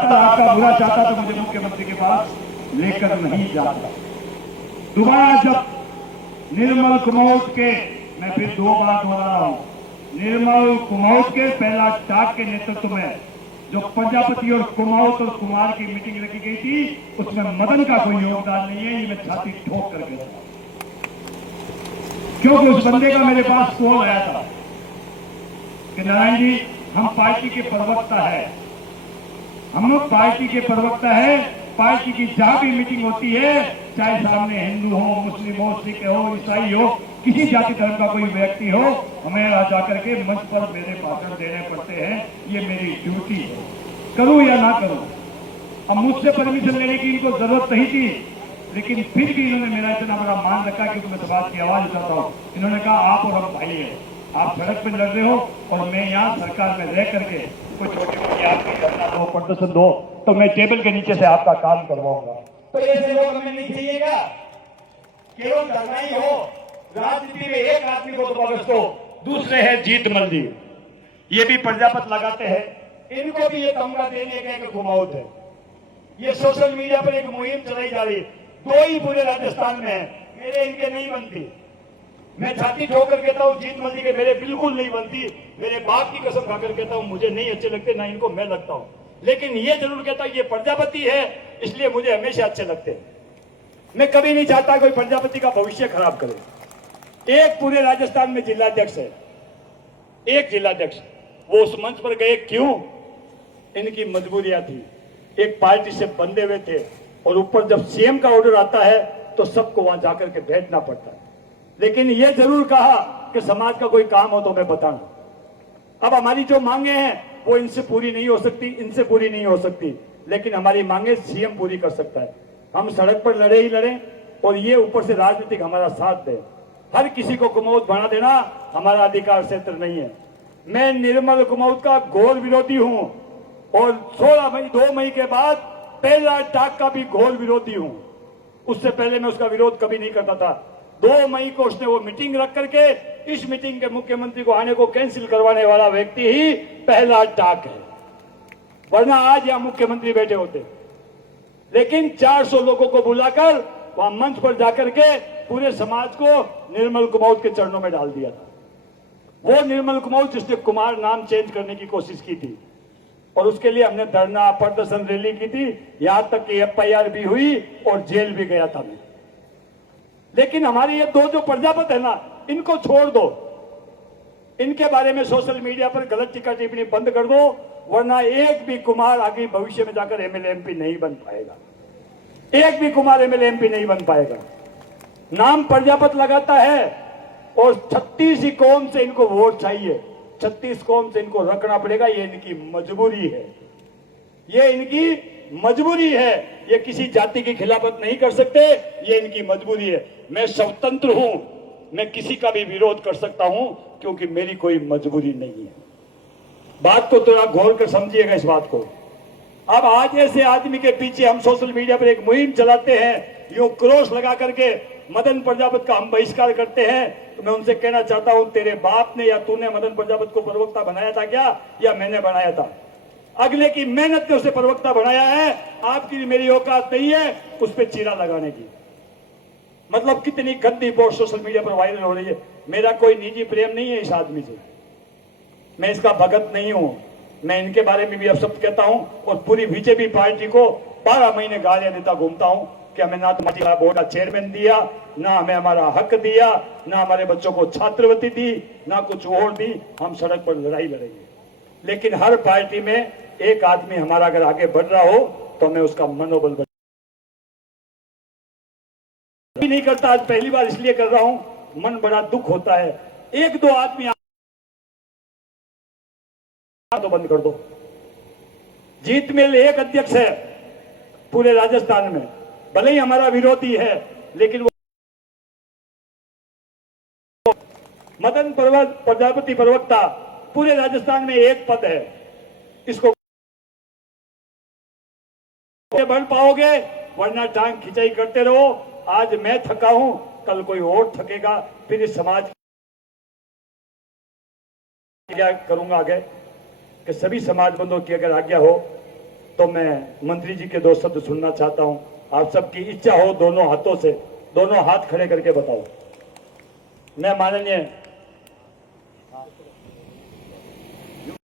आपका बुरा चाहता तो मुझे मुख्यमंत्री के पास लेकर नहीं जाता। दोबारा जब निर्मल कुमाऊं के, मैं फिर 2 बार दोहरा रहा हूं, निर्मल कुमाऊं के पहला टाक के नेतृत्व में जो प्रजापति और कुमाऊं और कुमार की मीटिंग रखी गई थी, उसमें मदन का कोई योगदान नहीं है। ये मैं छाती ठोक कर गया था, क्योंकि उस बंदे का मेरे पास फोन आया था कि नारायण जी, हम पार्टी के प्रवक्ता है, हम लोग पार्टी के प्रवक्ता है, पार्टी की जहां भी मीटिंग होती है, चाहे सामने हिंदू हो, मुस्लिम हो, सिख हो, ईसाई हो, किसी जाति धर्म का कोई व्यक्ति हो, हमें जाकर के मंच पर मेरे भाषण देने पड़ते हैं। ये मेरी ड्यूटी है, करूं या ना करूं। अब मुझसे परमिशन लेने की इनको जरूरत नहीं थी, लेकिन फिर भी इन्होंने मेरा इतना बड़ा मान रखा क्योंकि मैं समाज की आवाज उठाता हूं। इन्होंने कहा आप और हम भाई हैं, आप सड़क पर लड़ रहे हो और मैं यहाँ सरकार में रह करके कोई छोटी मोटी आपकी घटना दो, प्रदर्शन दो, तो मैं टेबल के नीचे से आपका काम करवाऊंगा। तो ऐसे लोग हमें नहीं चाहिएगा। केवल धरना ही हो, राजनीति में एक आदमी को तो बख्श दो। दूसरे हैं जीतमल जी, ये भी प्रजापत लगाते हैं, इनको भी ये तमगा देने का एक घुमावट है। ये सोशल मीडिया पर एक मुहिम चलाई जा रही है, 2 ही पूरे राजस्थान में है, मेरे इनके नहीं बनती। मैं छाती ठोक कर कहता हूँ, जीतमल जी के मेरे बिल्कुल नहीं बनती। मेरे बाप की कसम खाकर कहता हूँ, मुझे नहीं अच्छे लगते, ना इनको मैं लगता हूँ। लेकिन ये जरूर कहता हूँ, ये प्रजापति है इसलिए मुझे हमेशा अच्छे लगते हैं। मैं कभी नहीं चाहता कोई प्रजापति का भविष्य खराब करे। एक पूरे राजस्थान में जिलाध्यक्ष है, एक जिलाध्यक्ष, वो उस मंच पर गए क्यों? इनकी मजबूरियां थी, एक पार्टी से बंधे हुए थे, और ऊपर जब सीएम का ऑर्डर आता है तो सबको वहां जाकर के बैठना पड़ता है। लेकिन ये जरूर कहा कि समाज का कोई काम हो तो मैं बताना। अब हमारी जो मांगे हैं वो इनसे पूरी नहीं हो सकती, इनसे पूरी नहीं हो सकती, लेकिन हमारी मांगे सीएम पूरी कर सकता है। हम सड़क पर लड़े ही लड़े, और ये ऊपर से राजनीतिक हमारा साथ दे। हर किसी को कुमाऊं बना देना हमारा अधिकार क्षेत्र नहीं है। मैं निर्मल कुमाऊं का घोर विरोधी हूं, और 16 मई 2 मई के बाद पहला टाक का भी घोर विरोधी हूं। उससे पहले मैं उसका विरोध कभी नहीं करता था। 2 मई को उसने वो मीटिंग रख करके इस मीटिंग के मुख्यमंत्री को आने को कैंसिल करवाने वाला व्यक्ति ही पहला टाक है, वरना आज यहां मुख्यमंत्री बैठे होते। लेकिन 400 लोगों को बुलाकर वहां मंच पर जाकर के पूरे समाज को निर्मल कुमाऊं के चरणों में डाल दिया था। वो निर्मल कुमाऊं जिसने कुमार नाम चेंज करने की कोशिश की थी, और उसके लिए हमने धरना, प्रदर्शन, रैली की थी, यहां तक कि एफआईआर भी हुई और जेल भी गया था मैं। लेकिन हमारे ये 2 जो प्रजापत है ना, इनको छोड़ दो, इनके बारे में सोशल मीडिया पर गलत टीका टिप्पणी बंद कर दो, वरना एक भी कुमार आगे भविष्य में जाकर एमएलए एमपी नहीं बन पाएगा। एक भी कुमार एमएलए एमपी नहीं बन पाएगा। नाम प्रजापत लगाता है, और 36 ही कौम से इनको वोट चाहिए, 36 कौम से इनको रखना पड़ेगा। ये इनकी मजबूरी है, ये इनकी मजबूरी है। ये किसी जाति की खिलाफत नहीं कर सकते, ये इनकी मजबूरी है। मैं स्वतंत्र हूं, मैं किसी का भी विरोध कर सकता हूं, क्योंकि मेरी कोई मजबूरी नहीं है। बात को थोड़ा गौर कर समझिएगा इस बात को। अब आज ऐसे आदमी के पीछे हम सोशल मीडिया पर एक मुहिम चलाते हैं, यूं क्रॉस लगा करके मदन प्रजापत का हम बहिष्कार करते हैं, तो मैं उनसे कहना चाहता हूं, तेरे बाप ने या तूने मदन प्रजापत को प्रवक्ता बनाया था क्या, या मैंने बनाया था? अगले की मेहनत ने उसे प्रवक्ता बनाया है। आपकी मेरी औकात नहीं है उस पर चीरा लगाने की। मतलब कितनी गंदी पोस्ट सोशल मीडिया पर वायरल हो रही है। मेरा कोई निजी प्रेम नहीं है इस आदमी से, मैं इसका भगत नहीं हूं। मैं इनके बारे में भी अब सब कहता हूं, और पूरी बीजेपी पार्टी को 12 महीने गालियां देता घूमता हूं कि हमें ना तुम्हारी बोर्ड का चेयरमैन दिया, ना हमें हमारा हक दिया, ना हमारे बच्चों को छात्रवृत्ति दी, ना कुछ और दी। हम सड़क पर लड़ाई लड़ेंगे, लेकिन हर पार्टी में एक आदमी हमारा अगर आगे बढ़ रहा हो तो मैं उसका मनोबल नहीं करता। आज पहली बार इसलिए कर रहा हूं, मन बड़ा दुख होता है। 1-2 आदमी तो बंद कर दो। जीतमल एक अध्यक्ष है पूरे राजस्थान में, भले ही हमारा विरोधी है, लेकिन वो मदन प्रजापति प्रवक्ता पूरे राजस्थान में एक पद है। इसको बढ़ पाओगे, वरना टांग खिंचाई करते रहो। आज मैं थका हूं, कल कोई और थकेगा, फिर इस समाज क्या करूंगा आगे कि सभी समाज बंधुओं की अगर आज्ञा हो तो मैं मंत्री जी के 2 शब्द सुनना चाहता हूं। आप सबकी इच्छा हो दोनों हाथों से, दोनों हाथ खड़े करके बताओ। मैं माननीय